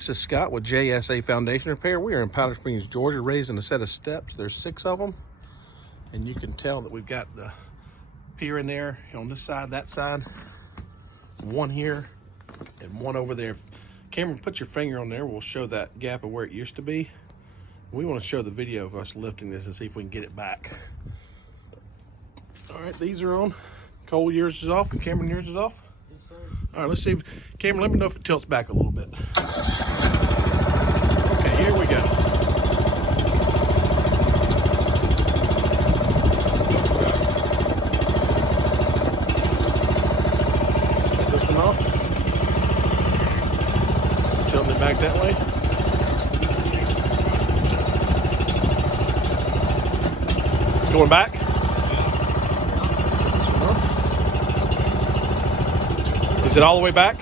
This is Scott with JSA Foundation Repair. We are in Powder Springs, Georgia, raising a set of steps. There's 6 of them, and you can tell that we've got the pier in there on this side, that side, one here, and one over there. Cameron, put your finger on there. We'll show that gap of where it used to be. We want to show the video of us lifting this and see if we can get it back. All right, these are on. Cole, yours is off, and Cameron, yours is off. Yes, sir. All right, let's see. Cameron, let me know if it tilts back a little bit. Okay, here we go. Take this one off. Tilting it back that way. Going back. Is it all the way back?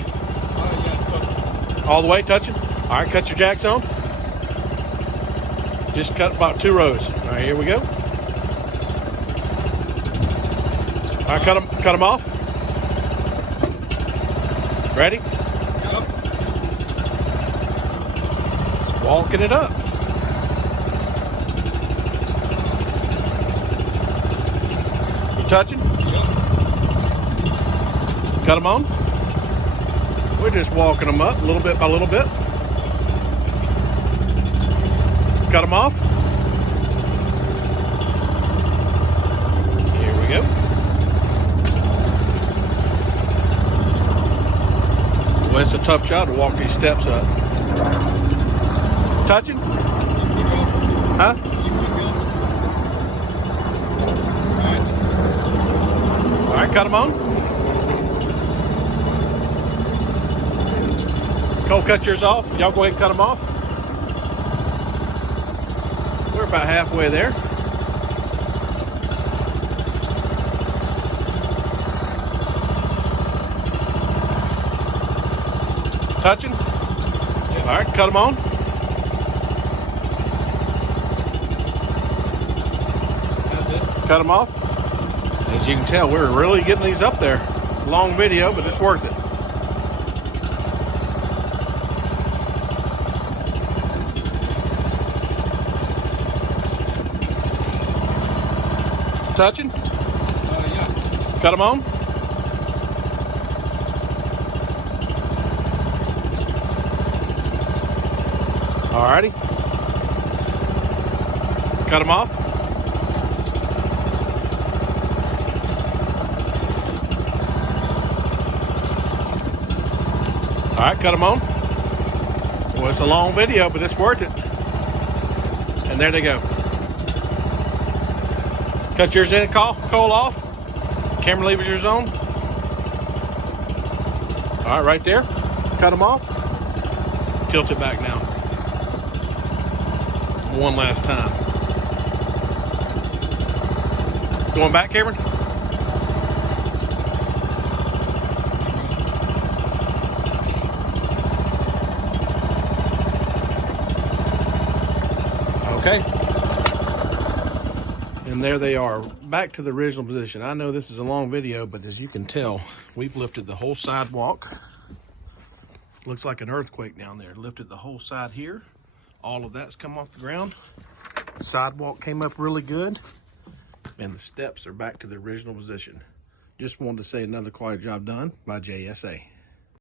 All the way, touching? All right, cut your jacks on. Just cut about 2 rows. All right, here we go. All right, cut them off. Ready? Yep. Walking it up. You touching? Yep. Cut them on. We're just walking them up little bit by little bit. Cut them off. Here we go. Well, it's a tough job to walk these steps up. Touching? Huh? All right, cut them on. Cole, cut yours off. Y'all go ahead and cut them off. We're about halfway there. Touching? Yeah. All right, cut them on. That's it. Cut them off. As you can tell, we're really getting these up there. Long video, but it's worth it. Touching? Yeah. Cut them on? Alrighty. Cut them off? Alright, cut them on. Well, it's a long video, but it's worth it. And there they go. Cut yours in, Cole off. Camera leave yours on. All right, right there. Cut them off. Tilt it back now. One last time. Going back, Cameron? Okay. And there they are, back to the original position. I know this is a long video, but as you can tell, we've lifted the whole sidewalk. Looks like an earthquake down there. Lifted the whole side here. All of that's come off the ground. The sidewalk came up really good. And the steps are back to the original position. Just wanted to say another quality job done by JSA.